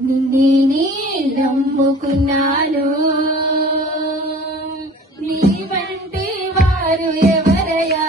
నమ్ముకున్నాను నీ వంటి వారు ఎవరయ్యా